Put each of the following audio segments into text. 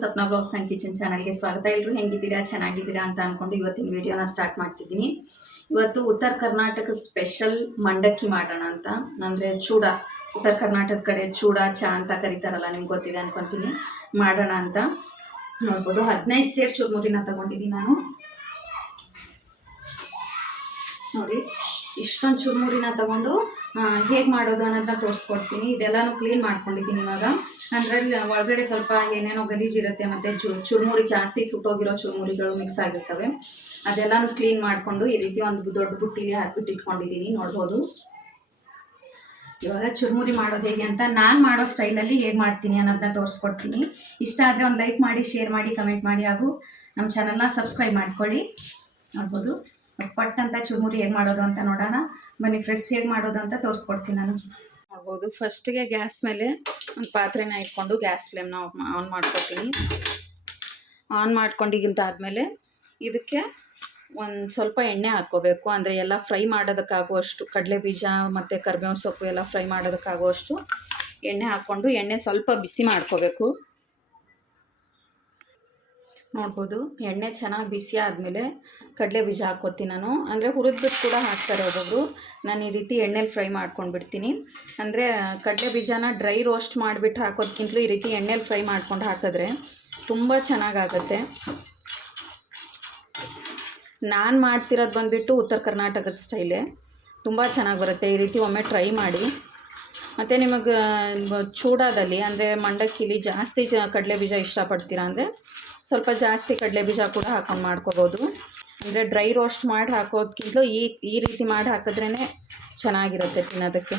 Sapna blogs and kitchen ಚಾನಲ್ಗೆ ಸ್ವಾಗತ. ಎಲ್ಲರೂ ಹೆಂಗಿದ್ದೀರಾ, ಚೆನ್ನಾಗಿದ್ದೀರಾ ಅಂತ ಅಂದ್ಕೊಂಡು ಇವತ್ತಿನ ವಿಡಿಯೋನ ಸ್ಟಾರ್ಟ್ ಮಾಡ್ತಿದ್ದೀನಿ. ಇವತ್ತು ಉತ್ತರ ಕರ್ನಾಟಕ ಸ್ಪೆಷಲ್ ಮಂಡಕ್ಕಿ ಮಾಡೋಣ ಅಂತ. ಅಂದರೆ ಚೂಡ, ಉತ್ತರ ಕರ್ನಾಟಕದ ಕಡೆ ಚೂಡ ಚಾ ಅಂತ ಕರೀತಾರಲ್ಲ, ನಿಮ್ಗೆ ಗೊತ್ತಿದೆ ಅನ್ಕೊತೀನಿ. ಮಾಡೋಣ ಅಂತ ನೋಡ್ಬೋದು. 15 ಸೇರು ಚುರುಮುರಿನ ತೊಗೊಂಡಿದ್ದೀನಿ ನಾನು. ನೋಡಿ, ಇಷ್ಟೊಂದು ಚುರುಮುರಿನ ತೊಗೊಂಡು ಹೇಗೆ ಮಾಡೋದು ಅನ್ನೋದನ್ನ ತೋರಿಸ್ಕೊಡ್ತೀನಿ. ಇದೆಲ್ಲನೂ ಕ್ಲೀನ್ ಮಾಡ್ಕೊಂಡಿದ್ದೀನಿ ಇವಾಗ. ಅದರಲ್ಲಿ ಒಳಗಡೆ ಸ್ವಲ್ಪ ಏನೇನೋ ಗಲೀಜಿರುತ್ತೆ, ಮತ್ತು ಚುರುಮುರಿ ಜಾಸ್ತಿ ಸುಟ್ಟೋಗಿರೋ ಚುರುಮುರಿಗಳು ಮಿಕ್ಸ್ ಆಗಿರ್ತವೆ. ಅದೆಲ್ಲನೂ ಕ್ಲೀನ್ ಮಾಡಿಕೊಂಡು ಈ ರೀತಿ ಒಂದು ದೊಡ್ಡ ಬುಟ್ಟಿಲಿ ಹಾಕ್ಬಿಟ್ಟು ಇಟ್ಕೊಂಡಿದ್ದೀನಿ, ನೋಡ್ಬೋದು. ಇವಾಗ ಚುರುಮುರಿ ಮಾಡೋದು ಹೇಗೆ ಅಂತ ನಾನು ಮಾಡೋ ಸ್ಟೈಲಲ್ಲಿ ಹೇಗೆ ಮಾಡ್ತೀನಿ ಅನ್ನೋದನ್ನ ತೋರಿಸ್ಕೊಡ್ತೀನಿ. ಇಷ್ಟ ಆದರೆ ಒಂದು ಲೈಕ್ ಮಾಡಿ, ಶೇರ್ ಮಾಡಿ, ಕಮೆಂಟ್ ಮಾಡಿ, ಹಾಗೂ ನಮ್ಮ ಚಾನಲ್ನ ಸಬ್ಸ್ಕ್ರೈಬ್ ಮಾಡ್ಕೊಳ್ಳಿ. ನೋಡ್ಬೋದು ಪಟ್ ಅಂತ ಚುರುಮುರಿ ಹೇಗೆ ಮಾಡೋದು ಅಂತ ನೋಡೋಣ ಬನ್ನಿ ಫ್ರೆಂಡ್ಸ್. ಹೇಗೆ ಮಾಡೋದು ಅಂತ ತೋರಿಸ್ಕೊಡ್ತೀನಿ ನಾನು. ನೋಡ್ಬೋದು, ಫಸ್ಟಿಗೆ ಗ್ಯಾಸ್ ಮೇಲೆ ಒಂದು ಪಾತ್ರೆನ ಇಟ್ಕೊಂಡು ಗ್ಯಾಸ್ ಫ್ಲೇಮ್ನ ಆನ್ ಮಾಡ್ಕೊತೀನಿ. ಆನ್ ಮಾಡ್ಕೊಂಡಿದ್ದಾದಮೇಲೆ ಇದಕ್ಕೆ ಒಂದು ಸ್ವಲ್ಪ ಎಣ್ಣೆ ಹಾಕ್ಕೋಬೇಕು. ಅಂದರೆ ಎಲ್ಲ ಫ್ರೈ ಮಾಡೋದಕ್ಕಾಗುವಷ್ಟು ಕಡಲೆ ಬೀಜ ಮತ್ತು ಕರಿಬೇವು ಸೊಪ್ಪು ಎಲ್ಲ ಫ್ರೈ ಮಾಡೋದಕ್ಕಾಗುವಷ್ಟು ಎಣ್ಣೆ ಹಾಕ್ಕೊಂಡು ಎಣ್ಣೆ ಸ್ವಲ್ಪ ಬಿಸಿ ಮಾಡ್ಕೋಬೇಕು. ನೋಡ್ಬೋದು, ಎಣ್ಣೆ ಚೆನ್ನಾಗಿ ಬಿಸಿ ಆದಮೇಲೆ ಕಡಲೆ ಬೀಜ ಹಾಕ್ಕೋತೀನಿ ನಾನು. ಅಂದರೆ ಹುರಿದ್ಬಿಟ್ಟು ಕೂಡ ಹಾಕ್ತಾರೆ ಒಬ್ಬೊಬ್ಬರು. ನಾನು ಈ ರೀತಿ ಎಣ್ಣೆಲಿ ಫ್ರೈ ಮಾಡ್ಕೊಂಡು ಬಿಡ್ತೀನಿ. ಅಂದರೆ ಕಡಲೆ ಬೀಜನ ಡ್ರೈ ರೋಸ್ಟ್ ಮಾಡಿಬಿಟ್ಟು ಹಾಕೋದಕ್ಕಿಂತಲೂ ಈ ರೀತಿ ಎಣ್ಣೆಲಿ ಫ್ರೈ ಮಾಡ್ಕೊಂಡು ಹಾಕಿದ್ರೆ ತುಂಬ ಚೆನ್ನಾಗಾಗುತ್ತೆ. ನಾನು ಮಾಡ್ತಿರೋದು ಬಂದುಬಿಟ್ಟು ಉತ್ತರ ಕರ್ನಾಟಕದ ಸ್ಟೈಲೇ, ತುಂಬ ಚೆನ್ನಾಗಿ ಬರುತ್ತೆ. ಈ ರೀತಿ ಒಮ್ಮೆ ಟ್ರೈ ಮಾಡಿ. ಮತ್ತು ನಿಮಗೆ ಚೂಡಾದಲ್ಲಿ ಅಂದರೆ ಮಂಡಕ್ಕಿಲಿ ಜಾಸ್ತಿ ಕಡಲೆ ಬೀಜ ಇಷ್ಟಪಡ್ತೀರಾ ಅಂದರೆ ಸ್ವಲ್ಪ ಜಾಸ್ತಿ ಕಡಲೆ ಬೀಜ ಕೂಡ ಹಾಕೊಂಡು ಮಾಡ್ಕೋಬೋದು. ಅಂದರೆ ಡ್ರೈ ರೋಸ್ಟ್ ಮಾಡಿ ಹಾಕೋದಕ್ಕಿಂತಲೂ ಈ ರೀತಿ ಮಾಡಿ ಹಾಕಿದ್ರೇ ಚೆನ್ನಾಗಿರುತ್ತೆ ತಿನ್ನೋದಕ್ಕೆ.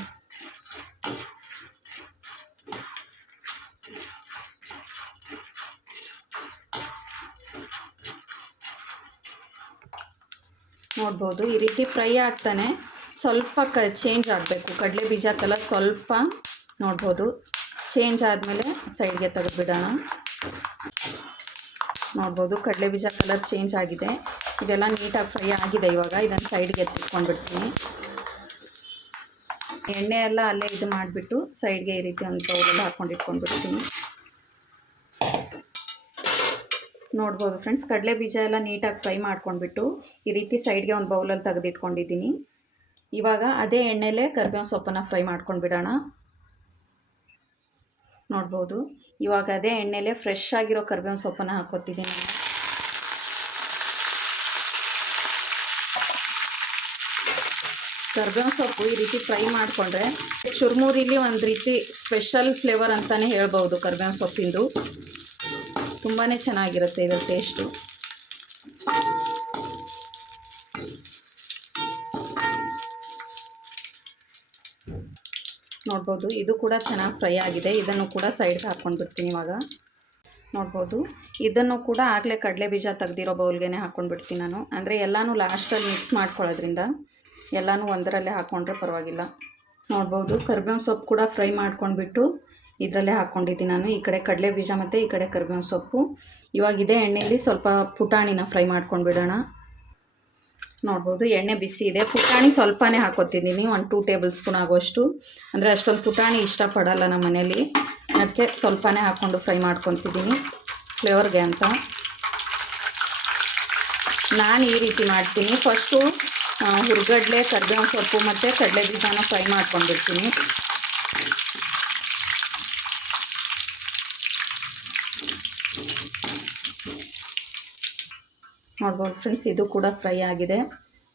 ನೋಡ್ಬೋದು, ಈ ರೀತಿ ಫ್ರೈ ಆಗ್ತಾನೆ ಸ್ವಲ್ಪ ಚೇಂಜ್ ಆಗಬೇಕು. ಕಡಲೆ ಬೀಜ ಕಲರ್ ಸ್ವಲ್ಪ ನೋಡ್ಬೋದು ಚೇಂಜ್ ಆದಮೇಲೆ ಸೈಡ್ಗೆ ತೆಗೆದುಬಿಡೋಣ. ನೋಡ್ಬೋದು, ಕಡಲೆ ಬೀಜ ಕಲರ್ ಚೇಂಜ್ ಆಗಿದೆ. ಇದೆಲ್ಲ ನೀಟಾಗಿ ಫ್ರೈ ಆಗಿದೆ. ಇವಾಗ ಇದನ್ನು ಸೈಡ್ಗೆ ಎತ್ತಿಟ್ಕೊಂಡ್ಬಿಡ್ತೀನಿ. ಎಣ್ಣೆ ಎಲ್ಲ ಅಲ್ಲೇ ಇದು ಮಾಡಿಬಿಟ್ಟು ಸೈಡ್ಗೆ ಈ ರೀತಿ ಒಂದು ಬೌಲೆಲ್ಲ ಹಾಕ್ಕೊಂಡು ಇಟ್ಕೊಂಡ್ಬಿಡ್ತೀನಿ. ನೋಡ್ಬೋದು ಫ್ರೆಂಡ್ಸ್, ಕಡಲೆ ಬೀಜ ಎಲ್ಲ ನೀಟಾಗಿ ಫ್ರೈ ಮಾಡ್ಕೊಂಡ್ಬಿಟ್ಟು ಈ ರೀತಿ ಸೈಡ್ಗೆ ಒಂದು ಬೌಲಲ್ಲಿ ತೆಗೆದಿಟ್ಕೊಂಡಿದ್ದೀನಿ. ಇವಾಗ ಅದೇ ಎಣ್ಣೆಲೇ ಕರಿಬೇವು ಸೊಪ್ಪನ್ನು ಫ್ರೈ ಮಾಡ್ಕೊಂಡ್ಬಿಡೋಣ. ನೋಡ್ಬೋದು, ಇವಾಗ ಅದೇ ಎಣ್ಣೆಲೇ ಫ್ರೆಶ್ ಆಗಿರೋ ಕರಿಬೇವು ಸೊಪ್ಪನ್ನು ಹಾಕ್ಕೊತಿದ್ದೀನಿ. ಕರಿಬೇವು ಸೊಪ್ಪು ಈ ರೀತಿ ಫ್ರೈ ಮಾಡಿಕೊಂಡ್ರೆ ಚುರುಮುರಿಲಿ ಒಂದು ರೀತಿ ಸ್ಪೆಷಲ್ ಫ್ಲೇವರ್ ಅಂತಲೇ ಹೇಳ್ಬೋದು. ಕರಿಬೇವು ಸೊಪ್ಪಿಂದು ತುಂಬಾ ಚೆನ್ನಾಗಿರುತ್ತೆ ಇದರ ಟೇಸ್ಟು. ನೋಡ್ಬೋದು, ಇದು ಕೂಡ ಚೆನ್ನಾಗಿ ಫ್ರೈ ಆಗಿದೆ. ಇದನ್ನು ಕೂಡ ಸೈಡ್ಗೆ ಹಾಕ್ಕೊಂಡ್ಬಿಡ್ತೀನಿ ಇವಾಗ. ನೋಡ್ಬೋದು, ಇದನ್ನು ಕೂಡ ಆಗಲೇ ಕಡಲೆ ಬೀಜ ತೆಗ್ದಿರೋ ಬೌಲ್ಗೆ ಹಾಕ್ಕೊಂಡ್ಬಿಡ್ತೀನಿ ನಾನು. ಅಂದರೆ ಎಲ್ಲನೂ ಲಾಸ್ಟಲ್ಲಿ ಮಿಕ್ಸ್ ಮಾಡ್ಕೊಳ್ಳೋದ್ರಿಂದ ಎಲ್ಲನೂ ಒಂದರಲ್ಲೇ ಹಾಕ್ಕೊಂಡ್ರೆ ಪರವಾಗಿಲ್ಲ. ನೋಡ್ಬೋದು, ಕರಿಬೇವು ಸೊಪ್ಪು ಕೂಡ ಫ್ರೈ ಮಾಡ್ಕೊಂಡ್ಬಿಟ್ಟು ಇದರಲ್ಲೇ ಹಾಕ್ಕೊಂಡಿದ್ದೀನಿ ನಾನು. ಈ ಕಡೆ ಕಡಲೆ ಬೀಜ ಮತ್ತು ಈ ಕಡೆ ಕರಿಬೇವು ಸೊಪ್ಪು. ಇವಾಗ ಇದೇ ಎಣ್ಣೆಯಲ್ಲಿ ಸ್ವಲ್ಪ ಪುಟಾಣಿನ ಫ್ರೈ ಮಾಡ್ಕೊಂಡ್ಬಿಡೋಣ. ನೋಡ್ಬೋದು, ಎಣ್ಣೆ ಬಿಸಿ ಇದೆ. ಪುಟಾಣಿ ಸ್ವಲ್ಪನೇ ಹಾಕ್ಕೊತಿದ್ದೀನಿ, 1-2 ಟೇಬಲ್ ಸ್ಪೂನ್ ಆಗುವಷ್ಟು. ಅಂದರೆ ಅಷ್ಟೊಂದು ಪುಟಾಣಿ ಇಷ್ಟಪಡಲ್ಲ ನಮ್ಮ ಮನೇಲಿ, ಅದಕ್ಕೆ ಸ್ವಲ್ಪನೇ ಹಾಕ್ಕೊಂಡು ಫ್ರೈ ಮಾಡ್ಕೊತಿದ್ದೀನಿ ಫ್ಲೇವರ್ಗೆ ಅಂತ. ನಾನು ಈ ರೀತಿ ಮಾಡ್ತೀನಿ. ಫಸ್ಟು ಹುರ್ಗಡ್ಲೆ, ಕರಿಬೇವು ಸೊಪ್ಪು ಮತ್ತು ಕಡಲೆ ಬೀಜನ ಫ್ರೈ ಮಾಡ್ಕೊಂಡ್ಬಿಡ್ತೀನಿ. ನೋಡ್ಬೋದು ಫ್ರೆಂಡ್ಸ್, ಇದು ಕೂಡ ಫ್ರೈ ಆಗಿದೆ.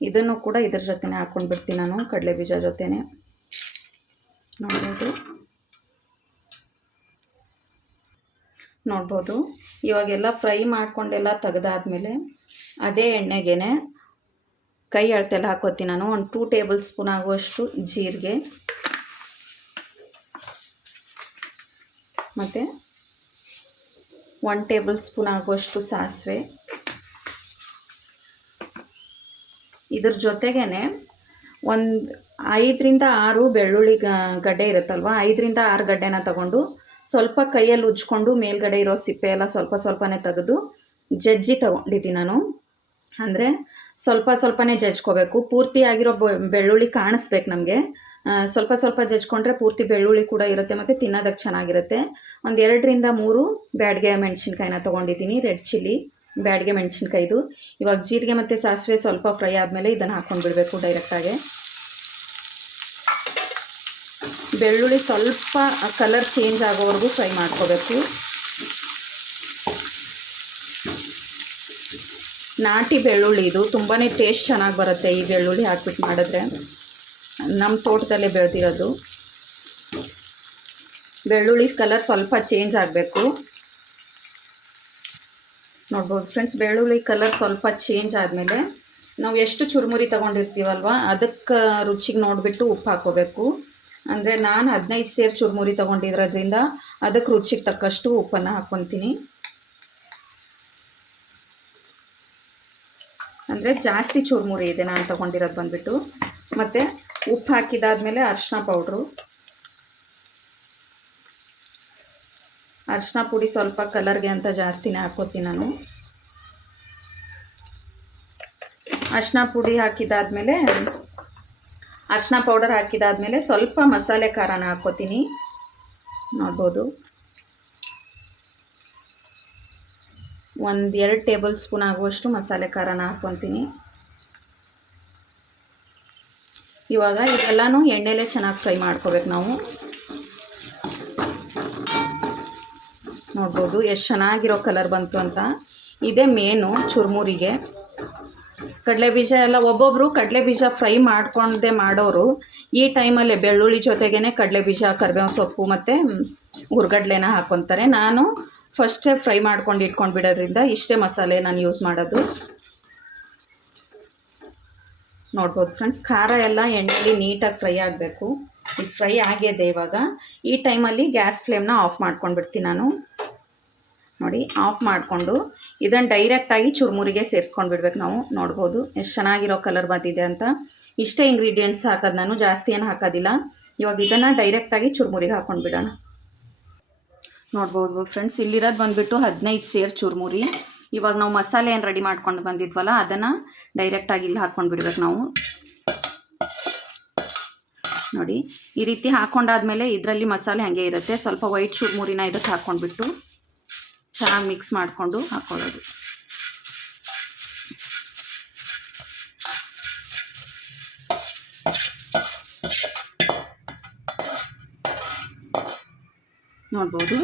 ಇದನ್ನು ಕೂಡ ಇದ್ರ ಜೊತೆನೇ ಹಾಕ್ಕೊಂಡ್ಬಿಡ್ತೀನಿ ನಾನು, ಕಡಲೆ ಬೀಜ ಜೊತೆನೇ. ನೋಡ್ಬೋದು, ಇವಾಗೆಲ್ಲ ಫ್ರೈ ಮಾಡ್ಕೊಂಡೆಲ್ಲ ತೆಗೆದಾದ್ಮೇಲೆ ಅದೇ ಎಣ್ಣೆಗೆ ಕೈ ಅಳತೆಲ್ಲ ಹಾಕ್ಕೋತೀನಿ ನಾನು. 1-2 ಟೇಬಲ್ ಸ್ಪೂನ್ ಆಗುವಷ್ಟು ಜೀರಿಗೆ ಮತ್ತು 1 ಟೇಬಲ್ ಸ್ಪೂನ್ ಆಗುವಷ್ಟು ಸಾಸಿವೆ. ಇದ್ರ ಜೊತೆಗೇ ಒಂದು 5-6 ಬೆಳ್ಳುಳ್ಳಿ ಗಡ್ಡೆ ಇರುತ್ತಲ್ವ, 5-6 ಗಡ್ಡೆನ ತಗೊಂಡು ಸ್ವಲ್ಪ ಕೈಯಲ್ಲಿ ಉಜ್ಕೊಂಡು ಮೇಲ್ಗಡೆ ಇರೋ ಸಿಪ್ಪೆ ಎಲ್ಲ ಸ್ವಲ್ಪನೇ ತೆಗೆದು ಜಜ್ಜಿ ತಗೊಂಡಿದ್ದೀನಿ ನಾನು. ಅಂದರೆ ಸ್ವಲ್ಪನೇ ಜಜ್ಕೋಬೇಕು. ಪೂರ್ತಿ ಆಗಿರೋ ಬೆಳ್ಳುಳ್ಳಿ ಕಾಣಿಸ್ಬೇಕು ನಮಗೆ. ಸ್ವಲ್ಪ ಜಜ್ಕೊಂಡ್ರೆ ಪೂರ್ತಿ ಬೆಳ್ಳುಳ್ಳಿ ಕೂಡ ಇರುತ್ತೆ ಮತ್ತು ತಿನ್ನೋದಕ್ಕೆ ಚೆನ್ನಾಗಿರುತ್ತೆ. ಒಂದು 2-3 ಬ್ಯಾಡಗೆ ಮೆಣಸಿನ್ಕಾಯಿನ ತೊಗೊಂಡಿದ್ದೀನಿ, ರೆಡ್ ಚಿಲ್ಲಿ ಬ್ಯಾಡಗೆ ಮೆಣಸಿನ್ಕಾಯಿದು. ಇವಾಗ ಜೀರಿಗೆ ಮತ್ತು ಸಾಸಿವೆ ಸ್ವಲ್ಪ ಫ್ರೈ ಆದಮೇಲೆ ಇದನ್ನು ಹಾಕ್ಕೊಂಡು ಬಿಡಬೇಕು ಡೈರೆಕ್ಟಾಗಿ. ಬೆಳ್ಳುಳ್ಳಿ ಸ್ವಲ್ಪ ಕಲರ್ ಚೇಂಜ್ ಆಗೋವರೆಗೂ ಫ್ರೈ ಮಾಡ್ಕೋಬೇಕು. ನಾಟಿ ಬೆಳ್ಳುಳ್ಳಿ ಇದು ತುಂಬಾ ಟೇಸ್ಟ್ ಚೆನ್ನಾಗಿ ಬರುತ್ತೆ. ಈ ಬೆಳ್ಳುಳ್ಳಿ ಹಾಕ್ಬಿಟ್ಟು ಮಾಡಿದ್ರೆ ನಮ್ಮ ತೋಟದಲ್ಲೇ ಬೆಳೆದಿರೋದು. ಬೆಳ್ಳುಳ್ಳಿ ಕಲರ್ ಸ್ವಲ್ಪ ಚೇಂಜ್ ಆಗಬೇಕು. ನೋಡ್ಬೋದು ಫ್ರೆಂಡ್ಸ್, ಬೆಳ್ಳುಳ್ಳಿ ಕಲರ್ ಸ್ವಲ್ಪ ಚೇಂಜ್ ಆದಮೇಲೆ ನಾವು ಎಷ್ಟು ಚುರುಮುರಿ ತೊಗೊಂಡಿರ್ತೀವಲ್ವ ಅದಕ್ಕೆ ರುಚಿಗೆ ನೋಡಿಬಿಟ್ಟು ಉಪ್ಪು ಹಾಕ್ಕೋಬೇಕು. ಅಂದರೆ ನಾನು 15 ಸೇರು ಚುರುಮುರಿ ತೊಗೊಂಡಿರೋದ್ರಿಂದ ಅದಕ್ಕೆ ರುಚಿಗೆ ತಕ್ಕಷ್ಟು ಉಪ್ಪನ್ನು ಹಾಕ್ಕೊತೀನಿ. ಅಂದರೆ ಜಾಸ್ತಿ ಚುರುಮುರಿ ಇದೆ ನಾನು ತೊಗೊಂಡಿರೋದು ಬಂದುಬಿಟ್ಟು. ಮತ್ತು ಉಪ್ಪು ಹಾಕಿದಾದ್ಮೇಲೆ ಅರಿಶಿನ ಪೌಡ್ರು, ಅರಿಶಿನ ಪುಡಿ ಸ್ವಲ್ಪ ಕಲರ್ಗೆ ಅಂತ ಜಾಸ್ತಿನೇ ಹಾಕ್ಕೋತೀನಿ ನಾನು. ಅರಿಶಿನ ಪುಡಿ ಹಾಕಿದಾದ್ಮೇಲೆ ಅರಿಶಿನ ಪೌಡರ್ ಹಾಕಿದಾದ್ಮೇಲೆ ಸ್ವಲ್ಪ ಮಸಾಲೆ ಖಾರನ ಹಾಕ್ಕೋತೀನಿ. ನೋಡ್ಬೋದು, 1-2 ಟೇಬಲ್ ಸ್ಪೂನ್ ಆಗುವಷ್ಟು ಮಸಾಲೆ ಖಾರನ ಹಾಕ್ಕೊತೀನಿ. ಇವಾಗ ಇದೆಲ್ಲನೂ ಎಣ್ಣೆಲೇ ಚೆನ್ನಾಗಿ ಫ್ರೈ ಮಾಡ್ಕೋಬೇಕು ನಾವು. ನೋಡ್ಬೋದು ಎಷ್ಟು ಚೆನ್ನಾಗಿರೋ ಕಲರ್ ಬಂತು ಅಂತ. ಇದೇ ಮೇನು ಚುರುಮುರಿಗೆ. ಕಡಲೆಬೀಜ ಎಲ್ಲ ಒಬ್ಬೊಬ್ಬರು ಕಡಲೆಬೀಜ ಫ್ರೈ ಮಾಡ್ಕೊಂಡೆ ಮಾಡೋರು ಈ ಟೈಮಲ್ಲೇ ಬೆಳ್ಳುಳ್ಳಿ ಜೊತೆಗೇ ಕಡಲೆಬೀಜ, ಕರಿಬೇವು ಸೊಪ್ಪು ಮತ್ತು ಹುರ್ಗಡ್ಲೆನ ಹಾಕ್ಕೊತಾರೆ. ನಾನು ಫಸ್ಟೇ ಫ್ರೈ ಮಾಡ್ಕೊಂಡು ಇಟ್ಕೊಂಡು ಬಿಡೋದ್ರಿಂದ ಇಷ್ಟೇ ಮಸಾಲೆ ನಾನು ಯೂಸ್ ಮಾಡೋದು. ನೋಡ್ಬೋದು ಫ್ರೆಂಡ್ಸ್, ಖಾರ ಎಲ್ಲ ಎಣ್ಣೆಲಿ ನೀಟಾಗಿ ಫ್ರೈ ಆಗಬೇಕು. ಇದು ಫ್ರೈ ಆಗಿದೆ. ಇವಾಗ ಈ ಟೈಮಲ್ಲಿ ಗ್ಯಾಸ್ ಫ್ಲೇಮ್ನ ಆಫ್ ಮಾಡ್ಕೊಂಡ್ಬಿಡ್ತೀನಿ ನಾನು. ನೋಡಿ, ಆಫ್ ಮಾಡಿಕೊಂಡು ಇದನ್ನು ಡೈರೆಕ್ಟಾಗಿ ಚುರುಮುರಿಗೆ ಸೇರಿಸ್ಕೊಂಡು ಬಿಡ್ಬೇಕು ನಾವು. ನೋಡ್ಬೋದು ಎಷ್ಟು ಚೆನ್ನಾಗಿರೋ ಕಲರ್ ಬಂದಿದೆ ಅಂತ. ಇಷ್ಟೇ ಇಂಗ್ರೀಡಿಯೆಂಟ್ಸ್ ಹಾಕೋದು ನಾನು, ಜಾಸ್ತಿ ಏನು ಹಾಕೋದಿಲ್ಲ. ಇವಾಗ ಇದನ್ನು ಡೈರೆಕ್ಟಾಗಿ ಚುರುಮುರಿಗೆ ಹಾಕ್ಕೊಂಡು ಬಿಡೋಣ. ನೋಡ್ಬೋದು ಫ್ರೆಂಡ್ಸ್, ಇಲ್ಲಿರೋದು ಬಂದುಬಿಟ್ಟು 15 ಸೇರು ಚುರುಮುರಿ. ಇವಾಗ ನಾವು ಮಸಾಲೆ ಏನು ರೆಡಿ ಮಾಡ್ಕೊಂಡು ಬಂದಿದ್ವಲ್ಲ ಅದನ್ನು ಡೈರೆಕ್ಟಾಗಿ ಇಲ್ಲಿ ಹಾಕ್ಕೊಂಡು ಬಿಡ್ಬೇಕು ನಾವು. ನೋಡಿ, ಈ ರೀತಿ ಹಾಕ್ಕೊಂಡಾದ್ಮೇಲೆ ಇದರಲ್ಲಿ ಮಸಾಲೆ ಹಾಗೆ ಇರುತ್ತೆ. ಸ್ವಲ್ಪ ವೈಟ್ ಚುರುಮುರಿನ ಇದಕ್ಕೆ ಹಾಕ್ಕೊಂಡ್ಬಿಟ್ಟು ಚೆನ್ನಾಗಿ ಮಿಕ್ಸ್ ಮಾಡಿಕೊಂಡು ಹಾಕ್ಕೊಳ್ಳೋದು. ನೋಡ್ಬೋದು,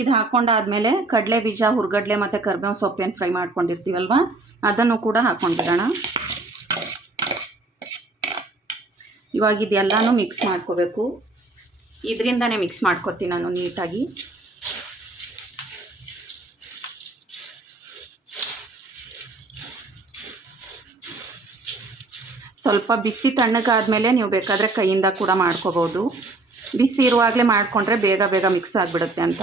ಇದು ಹಾಕ್ಕೊಂಡಾದ್ಮೇಲೆ ಕಡಲೆ ಬೀಜ, ಹುರ್ಗಡ್ಲೆ ಮತ್ತು ಕರಿಬೇವು ಸೊಪ್ಪೇನು ಫ್ರೈ ಮಾಡ್ಕೊಂಡಿರ್ತೀವಲ್ವ ಅದನ್ನು ಕೂಡ ಹಾಕ್ಕೊಂಡ್ಬಿಡೋಣ. ಇವಾಗ ಇದೆಲ್ಲನೂ ಮಿಕ್ಸ್ ಮಾಡ್ಕೋಬೇಕು. ಇದರಿಂದನೇ ಮಿಕ್ಸ್ ಮಾಡ್ಕೊತೀನಿ ನಾನು ನೀಟಾಗಿ. ಸ್ವಲ್ಪ ಬಿಸಿ ತಣ್ಣಗಾದ್ಮೇಲೆ ನೀವು ಬೇಕಾದರೆ ಕೈಯಿಂದ ಕೂಡ ಮಾಡ್ಕೋಬೋದು. ಬಿಸಿ ಇರುವಾಗಲೇ ಮಾಡಿಕೊಂಡ್ರೆ ಬೇಗ ಬೇಗ ಮಿಕ್ಸ್ ಆಗಿಬಿಡುತ್ತೆ ಅಂತ.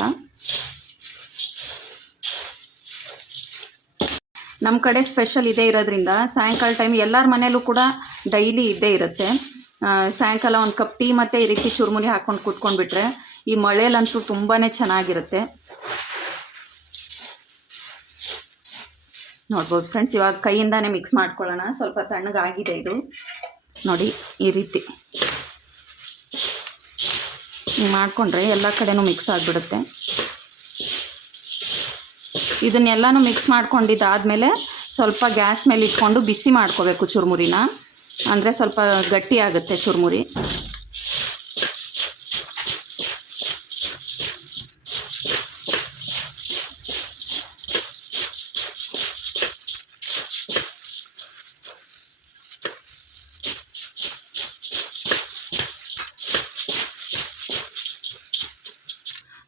ನಮ್ಮ ಕಡೆ ಸ್ಪೆಷಲ್ ಇದೇ ಇರೋದ್ರಿಂದ ಸಾಯಂಕಾಲ ಟೈಮ್ ಎಲ್ಲರ ಮನೇಲೂ ಕೂಡ ಡೈಲಿ ಇದ್ದೇ ಇರುತ್ತೆ. ಸಾಯಂಕಾಲ ಒಂದು ಕಪ್ ಟೀ ಮತ್ತು ಈ ರೀತಿ ಚುರುಮುರಿ ಹಾಕ್ಕೊಂಡು ಕೂತ್ಕೊಂಡ್ಬಿಟ್ರೆ ಈ ಮಳೆಯಲ್ಲಂತೂ ತುಂಬಾ ಚೆನ್ನಾಗಿರುತ್ತೆ. ನೋಡ್ಬೋದು ಫ್ರೆಂಡ್ಸ್, ಇವಾಗ ಕೈಯಿಂದಾನೇ ಮಿಕ್ಸ್ ಮಾಡ್ಕೊಳ್ಳೋಣ. ಸ್ವಲ್ಪ ತಣ್ಣಗಾಗಿದೆ ಇದು. ನೋಡಿ, ಈ ರೀತಿ ಮಾಡಿಕೊಂಡ್ರೆ ಎಲ್ಲ ಕಡೆನೂ ಮಿಕ್ಸ್ ಆಗಿಬಿಡುತ್ತೆ. ಇದನ್ನೆಲ್ಲನೂ ಮಿಕ್ಸ್ ಮಾಡ್ಕೊಂಡಿದ್ದಾದಮೇಲೆ ಸ್ವಲ್ಪ ಗ್ಯಾಸ್ ಮೇಲೆ ಇಟ್ಕೊಂಡು ಬಿಸಿ ಮಾಡ್ಕೋಬೇಕು ಚುರುಮುರಿನ. ಅಂದರೆ ಸ್ವಲ್ಪ ಗಟ್ಟಿ ಆಗುತ್ತೆ ಚುರುಮುರಿ.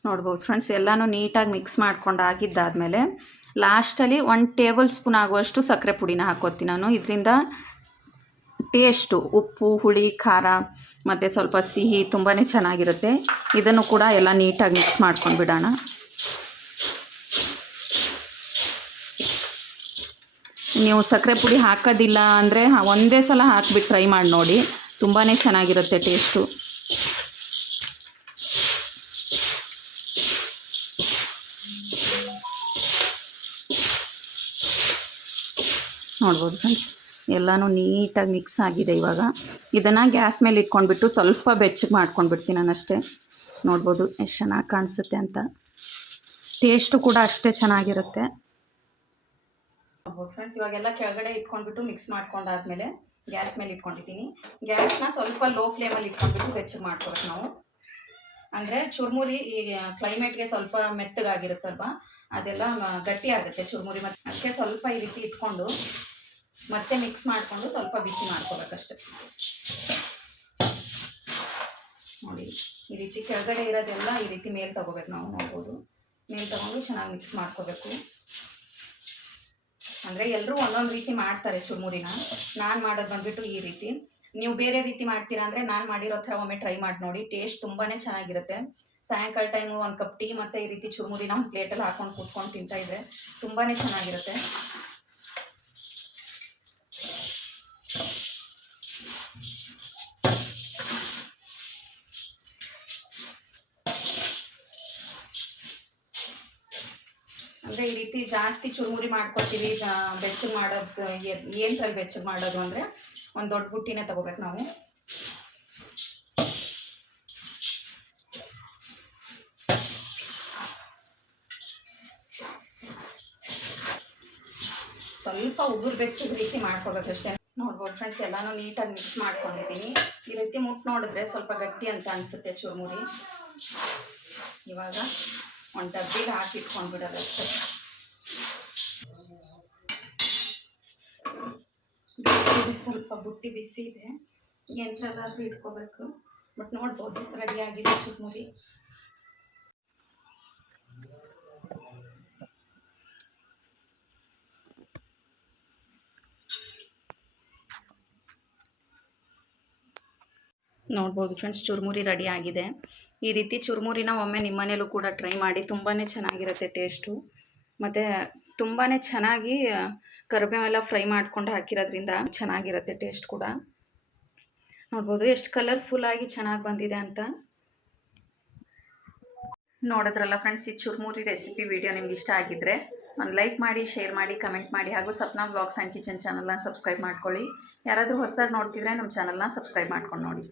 ನೋಡ್ಬೋದು ಫ್ರೆಂಡ್ಸ್, ಎಲ್ಲನೂ ನೀಟಾಗಿ ಮಿಕ್ಸ್ ಮಾಡ್ಕೊಂಡು ಆಗಿದ್ದಾದಮೇಲೆ ಲಾಸ್ಟಲ್ಲಿ 1 ಟೇಬಲ್ ಸ್ಪೂನ್ ಆಗುವಷ್ಟು ಸಕ್ಕರೆ ಪುಡಿನ ಹಾಕ್ಕೋತೀನಿ ನಾನು. ಇದರಿಂದ ಟೇಸ್ಟು ಉಪ್ಪು, ಹುಳಿ, ಖಾರ ಮತ್ತು ಸ್ವಲ್ಪ ಸಿಹಿ ತುಂಬಾ ಚೆನ್ನಾಗಿರುತ್ತೆ. ಇದನ್ನು ಕೂಡ ಎಲ್ಲ ನೀಟಾಗಿ ಮಿಕ್ಸ್ ಮಾಡ್ಕೊಂಡು ಬಿಡೋಣ. ನೀವು ಸಕ್ಕರೆ ಪುಡಿ ಹಾಕೋದಿಲ್ಲ ಅಂದರೆ ಒಂದೇ ಸಲ ಹಾಕಿಬಿಟ್ಟು ಟ್ರೈ ಮಾಡಿ ನೋಡಿ, ತುಂಬಾ ಚೆನ್ನಾಗಿರುತ್ತೆ ಟೇಸ್ಟು. ನೋಡ್ಬೋದು ಫ್ರೆಂಡ್ಸ್, ಎಲ್ಲನೂ ನೀಟಾಗಿ ಮಿಕ್ಸ್ ಆಗಿದೆ. ಇವಾಗ ಇದನ್ನು ಗ್ಯಾಸ್ ಮೇಲೆ ಇಟ್ಕೊಂಡ್ಬಿಟ್ಟು ಸ್ವಲ್ಪ ಬೆಚ್ಚಗೆ ಮಾಡ್ಕೊಂಡ್ಬಿಡ್ತೀನಿ ನಾನು ಅಷ್ಟೇ. ನೋಡ್ಬೋದು ಎಷ್ಟು ಚೆನ್ನಾಗಿ ಕಾಣಿಸುತ್ತೆ ಅಂತ. ಟೇಸ್ಟು ಕೂಡ ಅಷ್ಟೇ ಚೆನ್ನಾಗಿರುತ್ತೆ. ನೋಡ್ಬೋದು ಫ್ರೆಂಡ್ಸ್, ಇವಾಗೆಲ್ಲ ಕೆಳಗಡೆ ಇಟ್ಕೊಂಡ್ಬಿಟ್ಟು ಮಿಕ್ಸ್ ಮಾಡ್ಕೊಂಡಾದ್ಮೇಲೆ ಗ್ಯಾಸ್ ಮೇಲೆ ಇಟ್ಕೊಂಡಿದ್ದೀನಿ. ಗ್ಯಾಸ್ನ ಸ್ವಲ್ಪ ಲೋ ಫ್ಲೇಮಲ್ಲಿ ಇಟ್ಕೊಂಡ್ಬಿಟ್ಟು ಬೆಚ್ಚಗೆ ಮಾಡ್ಕೋಬೇಕು ನಾವು. ಅಂದರೆ ಚುರುಮುರಿ ಈ ಕ್ಲೈಮೇಟ್ಗೆ ಸ್ವಲ್ಪ ಮೆತ್ತಗಾಗಿರುತ್ತಲ್ವ, ಅದೆಲ್ಲ ಗಟ್ಟಿ ಆಗುತ್ತೆ ಚುರುಮುರಿ. ಮತ್ತು ಅದಕ್ಕೆ ಸ್ವಲ್ಪ ಈ ರೀತಿ ಇಟ್ಕೊಂಡು ಮತ್ತೆ ಮಿಕ್ಸ್ ಮಾಡಿಕೊಂಡು ಸ್ವಲ್ಪ ಬಿಸಿ ಮಾಡ್ಕೋಬೇಕಷ್ಟೆ. ನೋಡಿ, ಈ ರೀತಿ ಕೆಳಗಡೆ ಇರೋದೆಲ್ಲ ಈ ರೀತಿ ಮೇಲೆ ತಗೋಬೇಕು ನಾವು. ನೋಡ್ಬೋದು, ಮೇಲೆ ತಗೊಂಡು ಚೆನ್ನಾಗಿ ಮಿಕ್ಸ್ ಮಾಡ್ಕೋಬೇಕು. ಅಂದರೆ ಎಲ್ಲರೂ ಒಂದೊಂದು ರೀತಿ ಮಾಡ್ತಾರೆ ಚುರುಮುರಿನ. ನಾನು ಮಾಡೋದು ಬಂದುಬಿಟ್ಟು ಈ ರೀತಿ. ನೀವು ಬೇರೆ ರೀತಿ ಮಾಡ್ತೀರಾ ಅಂದರೆ ನಾನು ಮಾಡಿರೋ ಥರ ಒಮ್ಮೆ ಟ್ರೈ ಮಾಡಿ ನೋಡಿ. ಟೇಸ್ಟ್ ತುಂಬಾ ಚೆನ್ನಾಗಿರುತ್ತೆ. ಸಾಯಂಕಾಲ ಟೈಮು ಒಂದು ಕಪ್ ಟೀ ಮತ್ತು ಈ ರೀತಿ ಚುರುಮುರಿನ ಒಂದು ಪ್ಲೇಟಲ್ಲಿ ಹಾಕೊಂಡು ಕೂತ್ಕೊಂಡು ತಿಂತಾಯಿದ್ರೆ ತುಂಬಾ ಚೆನ್ನಾಗಿರುತ್ತೆ. ಅಂದರೆ ಈ ರೀತಿ ಜಾಸ್ತಿ ಚುರುಮುರಿ ಮಾಡ್ಕೊತೀವಿ. ಬೆಚ್ಚಗೆ ಮಾಡೋದು ಏನರಲ್ಲಿ ಬೆಚ್ಚಗೆ ಮಾಡೋದು ಅಂದರೆ ಒಂದು ದೊಡ್ಡ ಬುಟ್ಟಿನೇ ತಗೋಬೇಕು ನಾವು. ಸ್ವಲ್ಪ ಉಗುರು ಬೆಚ್ಚಗೆ ರೀತಿ ಮಾಡ್ಕೋಬೇಕಷ್ಟೇ. ನೋಡ್ಬೋದು ಫ್ರೆಂಡ್ಸ್, ಎಲ್ಲನೂ ನೀಟಾಗಿ ಮಿಕ್ಸ್ ಮಾಡ್ಕೊಂಡಿದ್ದೀನಿ. ಈ ರೀತಿ ಮುಟ್ಟು ನೋಡಿದ್ರೆ ಸ್ವಲ್ಪ ಗಟ್ಟಿ ಅಂತ ಅನಿಸುತ್ತೆ ಚುರುಮುರಿ. ಇವಾಗ ಒಂದು ಡಬ್ಬಿಗೆ ಹಾಕಿಟ್ಕೊಂಡ್ಬಿಡೋದು ಅಷ್ಟೇ. ಬಿಸಿ ಇದೆ, ಸ್ವಲ್ಪ ಬುಟ್ಟಿ ಬಿಸಿ ಇದೆ. ಎಂಥದ್ದಾದ್ರೂ ಇಟ್ಕೋಬೇಕು. ಬಟ್ ನೋಡ್ಬೋದು ರೆಡಿಯಾಗಿದೆ ಚುರುಮುರಿ. ನೋಡ್ಬೋದು ಫ್ರೆಂಡ್ಸ್, ಚುರುಮುರಿ ರೆಡಿ ಆಗಿದೆ. ಈ ರೀತಿ ಚುರುಮುರಿನ ಒಮ್ಮೆ ನಿಮ್ಮ ಮನೇಲೂ ಕೂಡ ಟ್ರೈ ಮಾಡಿ. ತುಂಬಾ ಚೆನ್ನಾಗಿರುತ್ತೆ ಟೇಸ್ಟು. ಮತ್ತು ತುಂಬಾ ಚೆನ್ನಾಗಿ ಕರಿಬೇವೆಲ್ಲ ಫ್ರೈ ಮಾಡ್ಕೊಂಡು ಹಾಕಿರೋದ್ರಿಂದ ಚೆನ್ನಾಗಿರುತ್ತೆ ಟೇಸ್ಟ್ ಕೂಡ. ನೋಡ್ಬೋದು ಎಷ್ಟು ಕಲರ್ಫುಲ್ಲಾಗಿ ಚೆನ್ನಾಗಿ ಬಂದಿದೆ ಅಂತ. ನೋಡಿದ್ರಲ್ಲ ಫ್ರೆಂಡ್ಸ್, ಈ ಚುರುಮುರಿ ರೆಸಿಪಿ ವಿಡಿಯೋ ನಿಮ್ಗೆ ಇಷ್ಟ ಆಗಿದ್ದರೆ ಒಂದು ಲೈಕ್ ಮಾಡಿ, ಶೇರ್ ಮಾಡಿ, ಕಮೆಂಟ್ ಮಾಡಿ. ಹಾಗೂ ಸಪ್ನಾ ವ್ಲಾಗ್ಸ್ ಆ್ಯಂಡ್ ಕಿಚನ್ ಚಾನಲ್ನ ಸಬ್ಸ್ಕ್ರೈಬ್ ಮಾಡ್ಕೊಳ್ಳಿ. ಯಾರಾದರೂ ಹೊಸದಾಗಿ ನೋಡ್ತಿದ್ರೆ ನಮ್ಮ ಚಾನಲ್ನ ಸಬ್ಸ್ಕ್ರೈಬ್ ಮಾಡ್ಕೊಂಡು ನೋಡಿ.